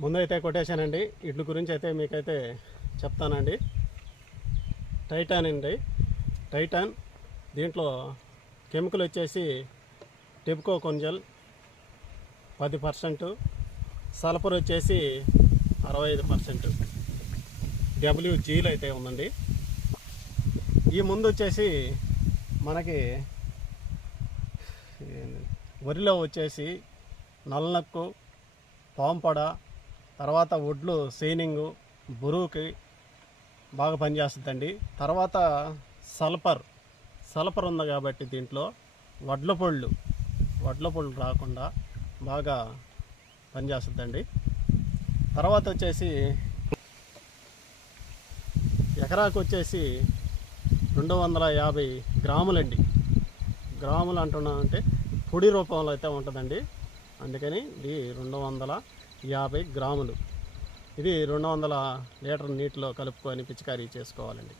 ముందైతే కొట్టేశానండి. ఇడ్లు గురించి అయితే మీకైతే చెప్తానండి. టైటాన్ అండి. టైటాన్ దీంట్లో కెమికల్ వచ్చేసి టెబ్కో కొంజల్ పది పర్సెంట్ సల్ఫర్ వచ్చేసి అరవై ఐదు పర్సెంట్. డబ్ల్యూ జీలు అయితే ఉందండి. ఈ ముందు వచ్చేసి మనకి వరిలో వచ్చేసి నల్లనక్కు పాంపడ తర్వాత వడ్లు సీనింగు బురువుకి బాగా పనిచేస్తుందండి. తర్వాత సల్ఫర్ సల్ఫర్ ఉంది కాబట్టి దీంట్లో వడ్ల పొళ్ళు వడ్ల పొళ్ళు రాకుండా బాగా పనిచేస్తుందండి. తర్వాత వచ్చేసి ఎకరాకు వచ్చేసి రెండు వందల యాభై గ్రాములండి. గ్రాములు అంటున్నామంటే పొడి రూపంలో అయితే ఉంటుందండి. అందుకని ఇది రెండు వందల యాభై గ్రాములు. ఇది రెండు వందల లీటర్ నీటిలో కలుపుకొని పిచికారీ చేసుకోవాలండి.